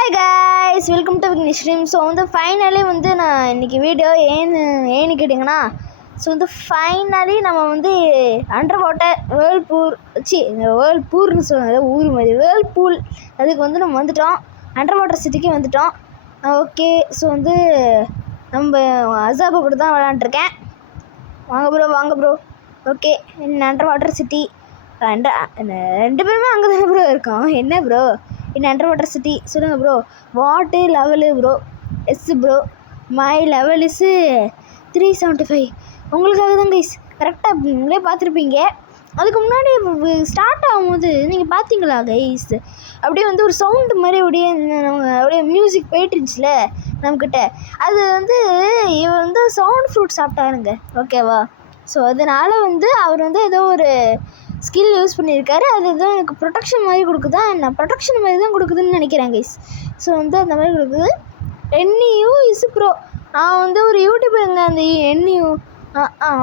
Hi guys, welcome to Vignesh stream. So finally நான் இன்றைக்கி video ஏன்னு கேட்டிங்கன்னா, ஃபைனலி நம்ம அண்டர் வாட்டர் வேர்ல்பூல்னு சொல்லுவாங்க, ஊர் மாதிரி வேர்ல்பூல். அதுக்கு நம்ம வந்துட்டோம், அண்டர் வாட்டர் சிட்டிக்கு வந்துட்டோம். ஓகே, ஸோ நம்ம அசாபா கூட தான் விளையாண்டுருக்கேன். வாங்க bro. Okay, under water city ரெண்டு பேருமே அங்கே தானே ப்ரோ இருக்கோம். என்ன ப்ரோ அண்டர் வாட்டர் சிட்டி சொல்லுங்கள் bro. What level bro? Yes bro, my level is 375. உங்களுக்காக தான் கைஸ், கரெக்டாக நீங்களே பார்த்துருப்பீங்க. அதுக்கு முன்னாடி ஸ்டார்ட் ஆகும்போது நீங்கள் பார்த்தீங்களா கைஸ், அப்படியே ஒரு சவுண்டு மாதிரி அப்படியே மியூசிக் போயிட்டு இருந்துச்சுல நம்மக்கிட்ட. அது இவர் சவுண்ட் ஃப்ரூட் சாப்பிட்டாருங்க, ஓகேவா? ஸோ அதனால் அவர் ஏதோ ஒரு ஸ்கில் யூஸ் பண்ணியிருக்காரு. அதுதான் எனக்கு ப்ரொடெக்ஷன் மாதிரி கொடுக்குதா, நான் ப்ரொடெக்ஷன் மாதிரி தான் கொடுக்குதுன்னு நினைக்கிறேன் கைஸ். ஸோ அந்த மாதிரி கொடுக்குது. NU is bro. நான் ஒரு யூடியூபருங்க, அந்த NU.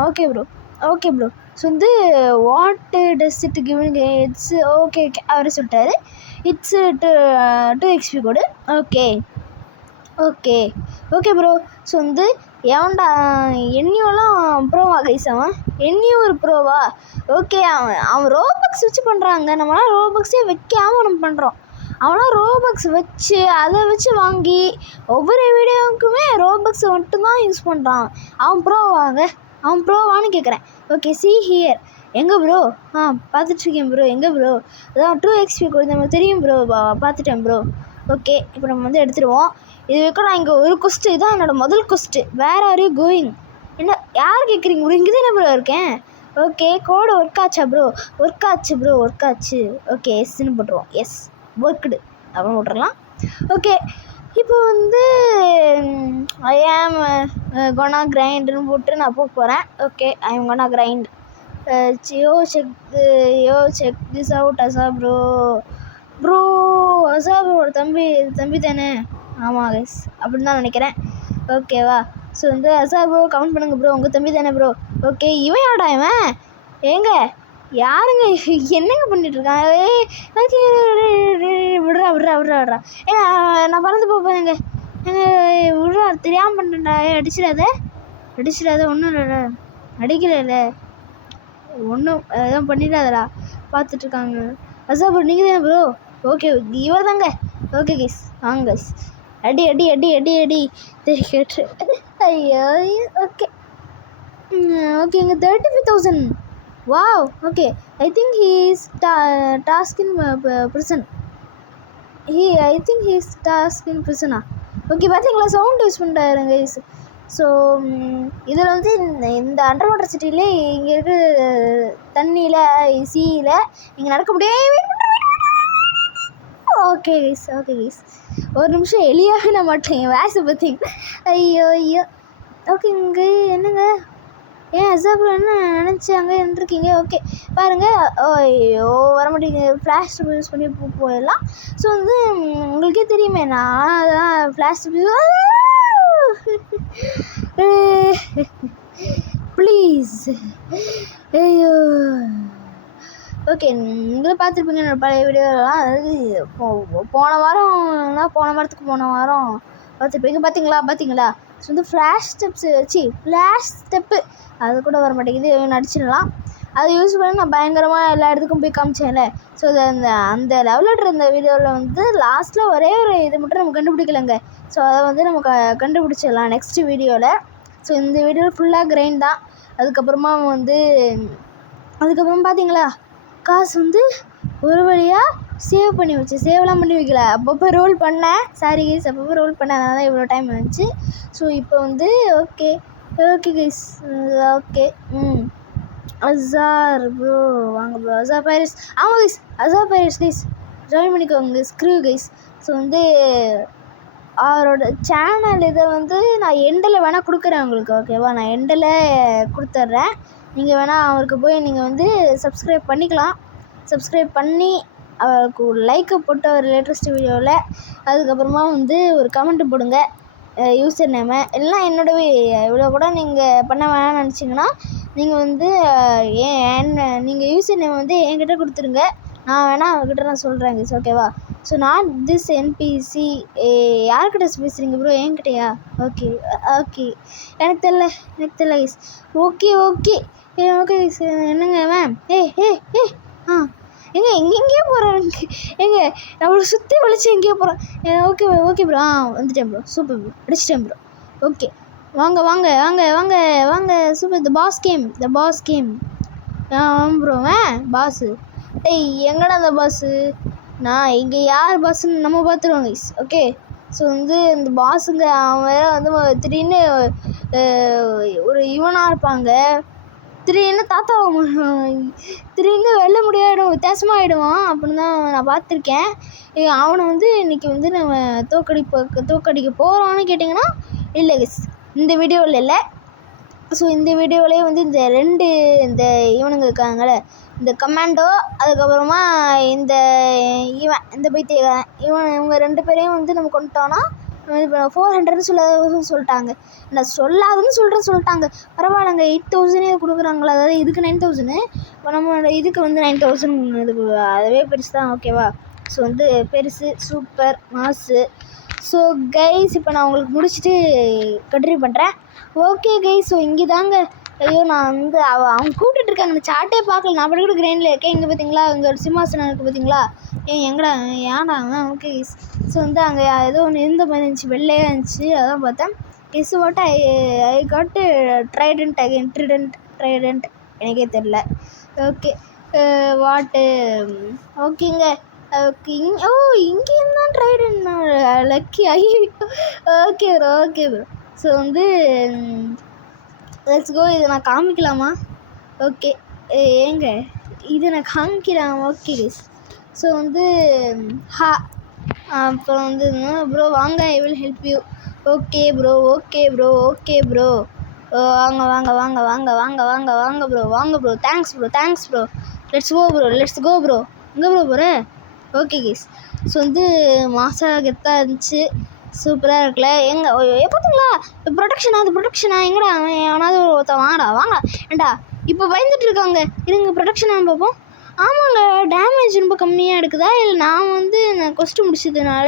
Okay bro. So what does it given it's okay அவர் சொல்லிட்டாரு. It's 2 XP code. Okay bro. So எவன்டா NUலாம் ப்ரோவா கைஸ்? அவன் NU ஒரு ப்ரோவா? ஓகே, அவன் ரோபக்ஸ் வச்சு பண்ணுறாங்க. நம்மளாம் ரோபக்ஸே வைக்காமல் நம்ம பண்ணுறோம். அவனாம் ரோபக்ஸ் வச்சு அதை வச்சு வாங்கி ஒவ்வொரு வீடியோவுக்குமே ரோபக்ஸ் மட்டும்தான் யூஸ் பண்ணுறான். அவன் ப்ரோவான்னு கேட்குறேன். Okay, see here. எங்கே ப்ரோ? பார்த்துட்ருக்கேன் ப்ரோ. எங்கே ப்ரோ? அதான் 2 XP கொடுத்து நம்ம தெரியும் ப்ரோ, பார்த்துட்டேன் ப்ரோ. ஓகே, இப்போ நம்ம எடுத்துருவோம். இது வரைக்கும் நான் இங்கே ஒரு கொஸ்ட்டு, இதுதான் என்னோடய முதல் question. Where are you going? என்ன யார் கேட்குறீங்க ப்ரோ? இங்கே தானே ப்ரோ இருக்கேன். ஓகே, கோடு ஒர்க் ஆச்சா ப்ரோ? ஒர்க் ஆச்சு. ஓகே, எஸ்ன்னு போட்டுருவோம். எஸ், ஒர்க்குடு அப்படின்னு போட்டுடலாம். ஓகே, இப்போ ஐ ஆம் கொனா கிரைண்டுன்னு போட்டு நான் போகிறேன். Okay, I am gonna grind. Check this out அசா ப்ரோ. அசாபோட தம்பி தானே? ஆமாம் கைஸ், அப்படின்னு தான் நினைக்கிறேன். ஓகேவா? ஸோ அசாபோ கமெண்ட் பண்ணுங்கள் ப்ரோ, உங்கள் தம்பி தானே ப்ரோ? ஓகே, இவன் யாடா இவன்? ஏங்க யாருங்க என்னங்க பண்ணிகிட்ருக்கான்? விட்றா. நான் பறந்து போப்பேங்க. விட்றா, தெரியாமல் பண்ணுறேன்டா. அடிச்சிடாத. ஒன்றும் இல்லைடா, அடிக்கல, ஒன்றும் எதுவும் பண்ணிடாதடா. பார்த்துட்ருக்காங்க. அசாபோ நீங்கள் தானே ப்ரோ? ஓகே, இவர் தாங்க. ஓகே கைஸ், வாங்க கைஸ். அடி தெரிவிட்டு. ஐயோ, ஓகேங்க. 35,000. Wow. Okay, I think he is task in prison. ப்ரிசனா? ஓகே, பார்த்தீங்களா, சவுண்ட் யூஸ் பண்ணுறாருங்க கைஸ். ஸோ இதில் இந்த அண்டர் வாட்டர் சிட்டிலே இங்கே இருக்கிற தண்ணியில் சீயில் இங்கே நடக்க முடியாது. ஓகே கைஸ், ஒரு நிமிஷம் எளியாக நான் மாட்டேன் வேஸை பார்த்தீங்க. ஐயோ. ஓகே, இங்கே என்னங்க? ஏன் அசாபுல் என்ன நினச்சாங்க இருந்துருக்கீங்க? ஓகே பாருங்கள். ஐயோ, வர மாட்டேங்குது. ஃப்ளாஷ் யூஸ் பண்ணி போயிடலாம். ஸோ உங்களுக்கே தெரியுமே, நான் அதான் ஃப்ளாஷ் ப்ளீஸ். ஐயோ. ஓகே, நீங்களும் பார்த்துருப்பீங்க என்னோடய பழைய வீடியோலாம். அதாவது போன வாரத்துக்கு பார்த்துருப்பீங்க. பார்த்தீங்களா? ஸோ ஃப்ளாஷ் ஸ்டெப்பு அது கூட வர மாட்டேங்குது. நடிச்சிடலாம். அதை யூஸ் பண்ணி நான் பயங்கரமாக எல்லா இடத்துக்கும் போய் காமிச்சேன்ல. ஸோ அந்த லெவலில் இருந்த வீடியோவில் லாஸ்ட்டில் ஒரே ஒரு இது மட்டும் நம்ம கண்டுபிடிக்கலைங்க. ஸோ அதை நம்ம கண்டுபிடிச்சிடலாம் நெக்ஸ்ட் வீடியோவில். ஸோ இந்த வீடியோவில் ஃபுல்லாக கிரைண்ட் தான். அதுக்கப்புறமா அதுக்கப்புறம் பார்த்தீங்களா, காசு ஒரு வழியாக சேவ்லாம் பண்ணி வைக்கல. அப்பப்போ ரோல் பண்ணேன். சாரி கைஸ், அப்பப்போ ரோல் பண்ணேன், அதனால தான் இவ்வளோ டைம் வந்துச்சு. ஸோ இப்போ okay guys. Okay, Azhar bro வாங்க ப்ரோ. அசார் பைரஸ். ஆமாம் guys, Azhar Pyrus guys, join பண்ணிக்கோங்க ஸ்க்ரூ கைஸ். ஸோ அவரோட சேனல் இதை நான் எண்டில் வேணால் கொடுக்குறேன் உங்களுக்கு, ஓகேவா? நான் எண்டில் கொடுத்துட்றேன். நீங்கள் வேணால் அவருக்கு போய் நீங்கள் சப்ஸ்கிரைப் பண்ணிக்கலாம். சப்ஸ்கிரைப் பண்ணி அவருக்கு ஒரு லைக்கை போட்டு ஒரு லேட்டஸ்ட் வீடியோவில். அதுக்கப்புறமா ஒரு கமெண்ட்டு போடுங்க, யூசர் நேமை எல்லாம் என்னோடவே. இவ்வளோ கூட நீங்கள் பண்ண வேணாம்னு நினச்சிங்கன்னா நீங்கள் யூசர் நேம் என்கிட்ட கொடுத்துருங்க. நான் வேணால் அவர்கிட்ட நான் சொல்கிறேன் கைஸ், ஓகேவா? So not this NBC. யார்கிட்ட பேசுகிறீங்க ப்ரோ? என்கிட்டயா? ஓகே ஓகே, எனக்கு தெரியல guys. Okay okay okay guys. என்னங்க மேம்? ஏங்க எங்கேயோ போகிறேன். ஏங்க நம்மளை சுற்றி வலிச்சு எங்கேயோ போகிறேன். Okay bro. வந்துட்டேன் ப்ரோ. சூப்பர் ப்ரோ, அடிச்சிட்டேன் ப்ரோ. ஓகே வாங்க. Super. The boss game. Bro boss. எங்கடா அந்த பாஸு? நான் இங்கே யார் பாஸுன்னு நம்ம பார்த்துருவோம் கைஸ். ஓகே, ஸோ இந்த பாஸுங்க அவன் வேறு திடீர்னு ஒரு இவனாக இருப்பாங்க, திடீர்னு தாத்தா திடீர்னு வெல்ல முடியாயிடும், வித்தியாசமாக ஆகிடுவான் அப்படின்னு தான் நான் பார்த்துருக்கேன். அவனை இன்றைக்கி நம்ம தோக்கடிக்க போகிறான்னு கேட்டிங்கன்னா இல்லை கைஸ், இந்த வீடியோவில் இல்லை. ஸோ இந்த வீடியோவிலே இந்த இவனுங்க இருக்காங்களே, இந்த கமாண்டோ, அதுக்கப்புறமா இந்த பைத்தியக்காரன், இவங்க 2 பேரையும் நம்ம கொண்டுட்டோன்னா 400 சொல்லிட்டாங்க. நான் சொல்லாதுன்னு சொல்லிட்டாங்க. பரவாயில்லங்க, 8000 கொடுக்குறாங்களா? அதாவது இதுக்கு 9000, இப்போ நம்மளோட இதுக்கு 9000 இதுக்கு அதுவே பெருசு தான். ஓகேவா? ஸோ பெருசு, சூப்பர், மாசு. ஸோ கைஸ், இப்போ நான் உங்களுக்கு முடிச்சுட்டு கண்டினியூ பண்ணுறேன். ஓகே கைஸ், ஸோ இங்கே தாங்க. ஐயோ, நான் அவங்க கூப்பிட்டுருக்காங்க, நான் சாட்டே பார்க்கல. நான் கூட கிரைண்டில் இருக்கேன். இங்கே பார்த்தீங்களா, இங்கே ஒரு சிம்மாசனம் இருக்குது பார்த்தீங்களா? எங்கடா ஏன்டா? ஓகே கைஸ், ஸோ அங்கே ஏதோ ஒன்று இருந்த மாதிரி இருந்துச்சு, வெள்ளையாக இருந்துச்சு, அதான் பார்த்தேன். Guess what I got trident again. Trident எனக்கே தெரில. ஓகே வாட்டு ஓகேங்க. இங்கேயும் தான் trident. Lucky. Okay bro. So let's go. இதை நான் காமிக்கலாமா? ஓகே, ஏங்க இதை நான் காமிக்கலாம். ஓகே கைஸ், ஸோ அப்புறம் ப்ரோ வாங்க, I will help you. Okay bro. வாங்க bro. Thanks bro. Let's go bro. எங்கே ப்ரோ போகிற? ஓகே கைஸ், ஸோ மாசா கெத்தாக இருந்துச்சு, சூப்பராக இருக்குல்ல? பார்த்தீங்களா ப்ரொடெக்ஷனா? எங்கடா எவனாவது ஒருத்தன் வாங்க. ஏண்டா இப்போ பயந்துட்டு இருக்காங்க. இருங்க, ப்ரொடெக்ஷனாக பார்ப்போம். ஆமாங்க, டேமேஜ் ரொம்ப கம்மியாக எடுக்குதா, இல்லை நான் கொஸ்ட் முடிச்சதுனால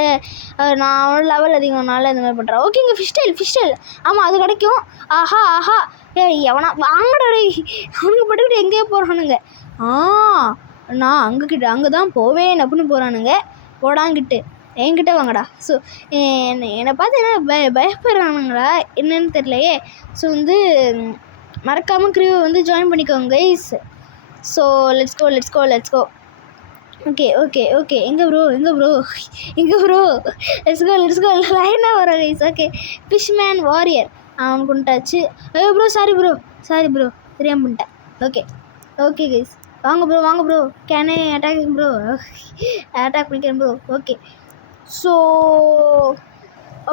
நான் லெவல் அதிகம்னால இந்த மாதிரி பண்ணுறேன். ஓகேங்க, ஃபிஷ்டைல். ஆமாம், அது கிடைக்கும். ஆஹா எவனா வாங்கடா. அவனுங்க பட்டுக்கிட்டு எங்கேயோ போகிறானுங்க. நான் அங்கே தான் போவேன் அப்படின்னு போகிறானுங்க. போடாங்கிட்டு என்கிட்ட வாங்கடா. ஸோ என்னை பார்த்து என்ன பயப்படுறானுங்களா என்னன்னு தெரியலையே. ஸோ மறக்காமல் க்ரூவை ஜாயின் பண்ணிக்கோங்க guys. So let's go. Okay. எங்கே ப்ரோ? Let's go. லைனாக வர கைஸ். ஓகே, ஃபிஷ்மேன் வாரியர் அவன் கொண்டாச்சு. ஐயோ ப்ரோ, சாரி ப்ரோ, தெரியாமல் பண்ணிட்டேன். ஓகே கைஸ், வாங்க bro. Can I attack bro? Attack பண்ணிக்கிறேன் bro. Okay, so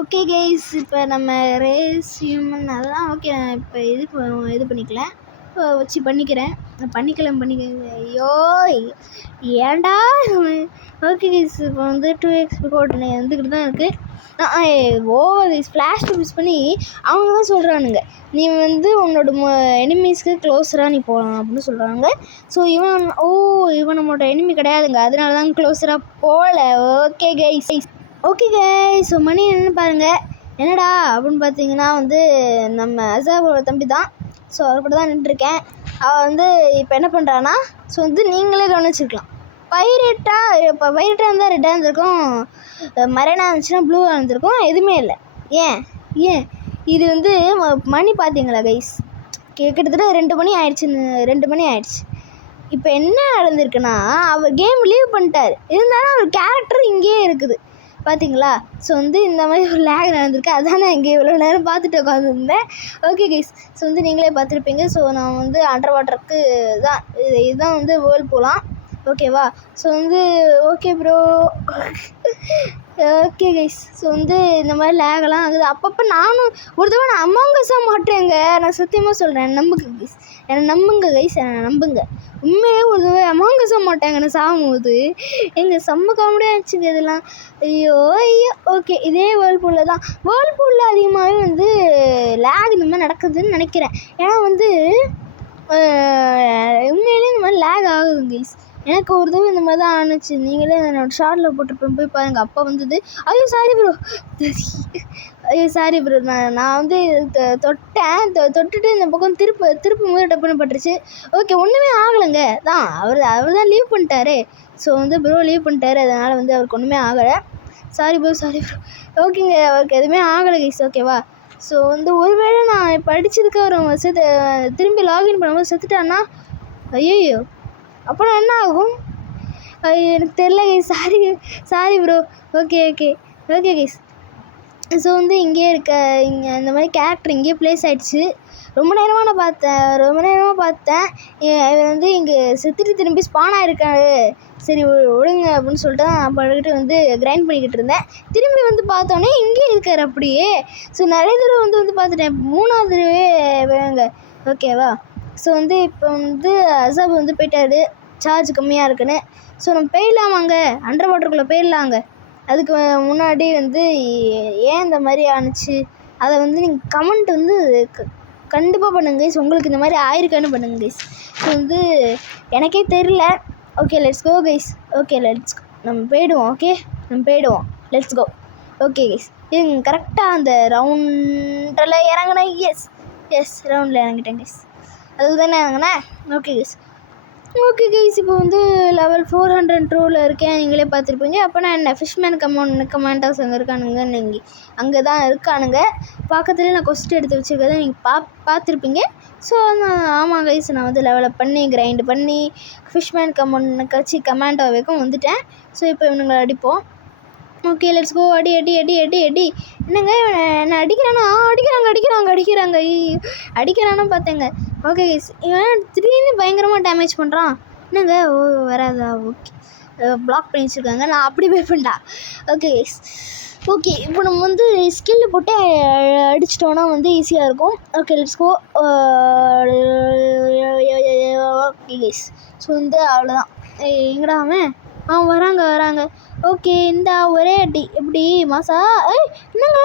okay guys, இப்போ நம்ம ரேஸ் ஹியூமன் அதெல்லாம் ஓகே. நான் இப்போ இது பண்ணிக்கல, வச்சு பண்ணிக்கிறேன். ஐயோ ஏன்டா. ஓகே கைஸ், இப்போ 2x கோட் வந்துக்கிட்டு தான் இருக்குது. ஓவர் கைஸ், ஃப்ளாஷ் யூஸ் பண்ணி அவங்க தான் சொல்கிறானுங்க, நீ உன்னோட எனிமீஸ்க்கு க்ளோஸராக நீ போகலாம் அப்படின்னு சொல்கிறாங்க. ஸோ இவன் நம்மளோட எனிமி கிடையாதுங்க, அதனால தான் க்ளோஸராக போகல. ஓகே கைஸ், ஸோ மணி என்னென்னு பாருங்கள். என்னடா அப்படின்னு பார்த்தீங்கன்னா நம்ம அசாபோட தம்பி தான். ஸோ அவர் கூட தான் நின்றுருக்கேன். அவன் இப்போ என்ன பண்ணுறான்னா, ஸோ நீங்களே கவனிச்சிருக்கலாம், இப்போ பைரட்டாக இருந்தால் ரெட்டாக இருந்திருக்கும், மரைனாக இருந்துச்சுன்னா ப்ளூவாக இருந்திருக்கும். எதுவுமே இல்லை. ஏன் இது மணி பார்த்தீங்களா கைஸ்? கிட்டத்தட்ட 2 மணி ஆயிடுச்சு. இப்போ என்ன நடந்திருக்குன்னா, அவர் கேம் லீவ் பண்ணிட்டார். இருந்தாலும் அவர் கேரக்டர் இங்கேயே இருக்குது பார்த்தீங்களா? ஸோ இந்த மாதிரி ஒரு லேக் நடந்திருக்கு. அதான் நான் இங்கே இவ்வளோ நேரம் பார்த்துட்டு உட்காந்துருந்தேன். ஓகே கைஸ், ஸோ நீங்களே பார்த்துருப்பீங்க. ஸோ நான் அண்டர் வாட்டருக்கு தான் இதுதான் வேர்ல்ட் போகலாம். ஓகேவா? So okay bro. Okay guys, so இந்த மாதிரி லேகெல்லாம் ஆகுது அப்பப்போ. நானும் ஒரு தடவை நான் அமாங்கஸாக மாட்டேங்க, நான் சத்தியமாக சொல்கிறேன். நம்புங்க கைஸ், நம்புங்க. உண்மையே ஒரு தடவை அமாங்கஸாக மாட்டேங்க நான் சாகும்போது. எங்கள் செம்ம காமெடியாக இருந்துச்சுங்க இதெல்லாம். ஐயோ. ஓகே, இதே வேர்ல்பூலில் தான். வேர்ல்பூலில் அதிகமாகவே லேக் இந்த மாதிரி நடக்குதுன்னு நினைக்கிறேன். ஏன்னா உண்மையிலே இந்த மாதிரி லேக் ஆகுதுங்க கைஸ். எனக்கு ஒரு தடவை இந்த மாதிரி தான் ஆணுச்சு. நீங்களே என்னோட ஷார்ட்டில் போட்டிருப்பேன், போய் பாருங்கள். அப்போ வந்தது. ஐயோ சாரி ப்ரோ, ஐயோ சாரி ப்ரோ, நான் வந்து தொட்டேன். தொட்டுட்டு இந்த பக்கம் திருப்பும் போது டப்புன்னு பட்டுருச்சு. ஓகே, ஒன்றுமே ஆகலைங்க. அவர் தான் லீவ் பண்ணிட்டாரு. ஸோ வந்து ப்ரோ லீவ் பண்ணிட்டாரு, அதனால் வந்து அவருக்கு ஒன்றுமே ஆகலை. Sorry bro. ஓகேங்க, அவருக்கு எதுவுமே ஆகலை கைஸ். ஓகேவா? ஸோ வந்து ஒருவேளை நான் இப்போ அடித்ததுக்கு அவர் திரும்பி லாகின் பண்ணும்போது செத்துட்டான்னா ஐயோ, அப்புறம் என்ன ஆகும்? எனக்கு தெரில guys. Sorry bro. Okay guys. So வந்து இங்கே இந்த மாதிரி கேரக்டர் இங்கேயே ப்ளேஸ் ஆகிடுச்சு. ரொம்ப நேரமாக பார்த்தேன். இவர் வந்து இங்கே செத்துட்டு திரும்பி ஸ்பான் ஆகிருக்காரு. சரி விடுங்க அப்படின்னு சொல்லிட்டு நான் படுக்கிட்டு வந்து கிரைண்ட் பண்ணிக்கிட்டு இருந்தேன். திரும்பி வந்து பார்த்தோன்னே இங்கேயே இருக்கார் அப்படியே. ஸோ நிறைய தடவை வந்து பார்த்துட்டேன். 3வது தடவை வேணுங்க. ஓகேவா? ஸோ வந்து இப்போ வந்து அசாப் வந்து போயிட்டாரு, சார்ஜ் கம்மியாக இருக்குன்னு. ஸோ நம்ம போயிடலாமாங்க, அண்டர் வாட்டருக்குள்ளே போயிடலாங்க. அதுக்கு முன்னாடி வந்து ஏன் இந்த மாதிரி ஆணுச்சு அதை வந்து நீங்கள் கமெண்ட் வந்து கண்டிப்பாக பண்ணுங்க கைஸ். உங்களுக்கு இந்த மாதிரி ஆயிருக்கான்னு பண்ணுங்க கைஸ். ஸோ வந்து எனக்கே தெரில. Okay, let's go guys. Okay, நம்ம போயிடுவோம். Let's go. ஓகே கைஸ், இது கரெக்டாக அந்த ரவுண்டில் இறங்கினேன். எஸ் ரவுண்டில் இறங்கிட்டேன் கைஸ். அதுக்கு தானே இறங்கினேன். ஓகே கைஸ், இப்போ வந்து லெவல் 402 இருக்கேன். நீங்களே பார்த்துருப்பீங்க. அப்போனா என்ன ஃபிஷ்மேன் கமாண்டர்ஸ் அங்கே இருக்கானுங்க. நீங்கள் அங்கே தான் இருக்கானுங்க. பக்கத்துலேயே நான் கொஸ்ட் எடுத்து வச்சுருக்கதை நீங்கள் பார்த்துருப்பீங்க. ஸோ ஆமாம் கைஸ், நான் வந்து லெவலப் பண்ணி கிரைண்ட் பண்ணி ஃபிஷ்மேன் கமாண்டோ வரைக்கும் வந்துட்டேன். ஸோ இப்போ இவனுங்களை அடிப்போம். Okay, let's go. அடி. என்னங்க என்ன அடிக்கிறான்னு பார்த்தேங்க. ஓகே கைஸ், இவன் திடீர்னு பயங்கரமாக டேமேஜ் பண்ணுறான். என்னங்க வராதா? ஓகே, பிளாக் பண்ணி வச்சுருக்காங்க. நான் அப்படி போய் பண்ணா. Okay guys. ஓகே, இப்போ நம்ம வந்து ஸ்கில்லு போட்டு அடிச்சிட்டோன்னா வந்து ஈஸியாக இருக்கும். Okay, let's go. Okay guys, so வந்து அவ்வளோதான். எங்கடா அவன் வராங்க. ஓகே, இந்த ஒரே அடி எப்படி மாசா? என்னங்க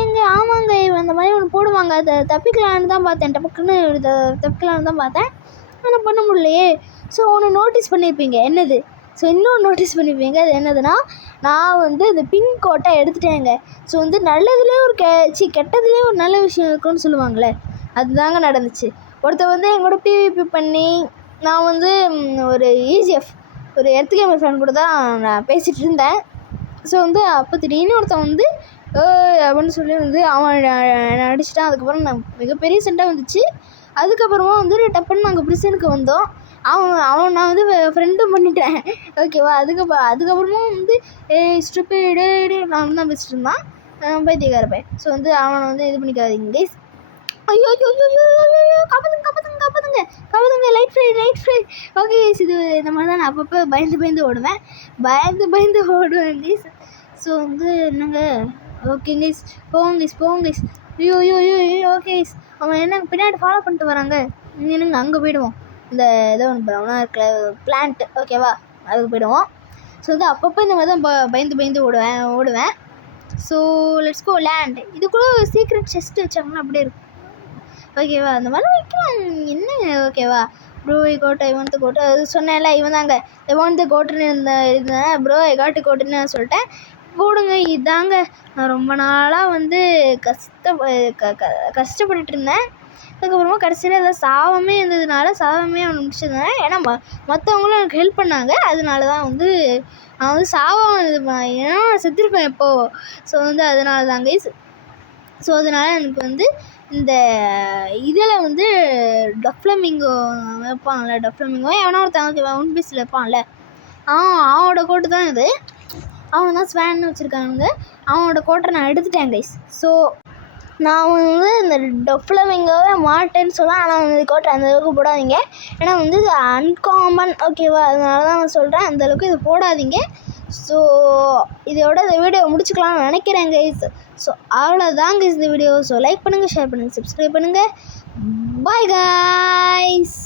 எங்க ஆமாங்க, அந்த மாதிரி ஒன்று போடுவாங்க. அதை தப்பிக்கலான்னு தான் பார்த்தேன். ஆனால் பண்ண முடியலையே. ஸோ ஒன்று நோட்டீஸ் பண்ணியிருப்பீங்க. என்னது? ஸோ இன்னொன்று நோட்டீஸ் பண்ணியிருப்பீங்க. அது என்னதுன்னா, நான் வந்து இந்த பிங்க் கோட்டை எடுத்துட்டேங்க. ஸோ வந்து நல்லதுலேயும் கெட்டதுலேயும் ஒரு நல்ல விஷயம் இருக்குன்னு சொல்லுவாங்களே, அதுதாங்க நடந்துச்சு. ஒருத்தர் வந்து எங்களோட PvP பண்ணி நான் வந்து ஒரு EGF ஒரு எர்த்துகேமர் ஃப்ரெண்ட் கூட தான் நான் பேசிகிட்டு இருந்தேன். ஸோ வந்து அப்போ திடீர்னு ஒருத்தன் வந்து அப்படின்னு சொல்லி வந்து அவன் அடிச்சிட்டான். அதுக்கப்புறம் நான் மிகப்பெரிய சண்டை வந்துச்சு. அதுக்கப்புறமா வந்து டப்புன்னு நாங்கள் பிரிசனுக்கு வந்தோம். அவன் நான் வந்து ஃப்ரெண்டும் பண்ணிட்டேன். ஓகேவா? அதுக்கப்புறமா வந்து ஸ்டூபிடு நான் தான் பேசிட்டு இருந்தான், பைத்தியக்கார பையன். ஸோ வந்து அவனை வந்து இது பண்ணிக்காதீங்க கைஸ். ஐயோ காப்பாத்துங்க லைட் ஃப்ரை. ஓகே கைஸ், இது இந்த மாதிரி தான் நான் அப்பப்போ பயந்து ஓடுவேன் கைஸ். ஸோ வந்து என்னங்க, ஓகே கைஸ், போவோம் கைஸ். ஐயோ ஓகே கைஸ், அவன் என்ன பின்னாடி ஃபாலோ பண்ணிட்டு வராங்க. என்னங்க அங்கே போயிடுவோம். இந்த ஏதோ ஒன்று ப்ரௌனாக இருக்கிற பிளான்ட். ஓகேவா? அதுக்கு போயிடுவோம். ஸோ வந்து அப்பப்போ இந்த மாதிரி தான் பயந்து ஓடுவேன். So let's go land. இதுக்குள்ளே சீக்ரெட் செஸ்ட் வச்சாங்கன்னா அப்படியே இருக்கும். ஓகேவா? அந்த மாதிரி வைக்கலாம். என்ன ஓகேவா? ப்ரோ ஐ வாண்ட் கோட்டை அது சொன்னேன்ல, இவன் தாங்க ஐ வாண்ட் கோட்டுன்னு இருந்தேன். ப்ரோ ஐ காட்டு கோட்டுன்னு நான் சொல்லிட்டேன். போடுங்க. இதாங்க நான் ரொம்ப நாளாக வந்து கஷ்டப்பட்டுட்டு இருந்தேன். அதுக்கப்புறமா கடைசியில் எல்லாம் சாவமே அவனை முடிச்சிருந்தேன். ஏன்னா மற்றவங்களும் எனக்கு ஹெல்ப் பண்ணாங்க. அதனால தான் வந்து நான் வந்து ஏன்னா செத்துருப்பேன் எப்போது. ஸோ வந்து அதனால தாங்க. ஸோ அதனால் எனக்கு வந்து இந்த இதில் வந்து டஃப்ளமிங்கோ வைப்பாங்கள்ல, எவனா ஒருத்தன் ஒன் பீஸில் இருப்பான்ல, அவனோட கோட்டு தான் இது. அவன் தான் ஸ்வேன்னு வச்சுருக்கானுங்க. அவனோட கோட்டை நான் எடுத்துட்டேன் கைஸ். ஸோ நான் வந்து இந்த டஃப்ளமிங்கோவே மாட்டேன்னு சொல்லுவேன். ஆனால் வந்து கோட்டை அந்தளவுக்கு போடாதீங்க. ஏன்னா வந்து இது அன்காமன். ஓகேவா? அதனால தான் நான் சொல்கிறேன், அந்தளவுக்கு இது போடாதீங்க. ஸோ இதோட இந்த வீடியோ முடிச்சுக்கலாம்னு நினைக்கிறேன் கைஸ். ஸோ அவ்வளோதாங்க இந்த வீடியோ. ஸோ லைக் பண்ணுங்கள், ஷேர் பண்ணுங்கள், சப்ஸ்கிரைப் பண்ணுங்கள். Bye guys.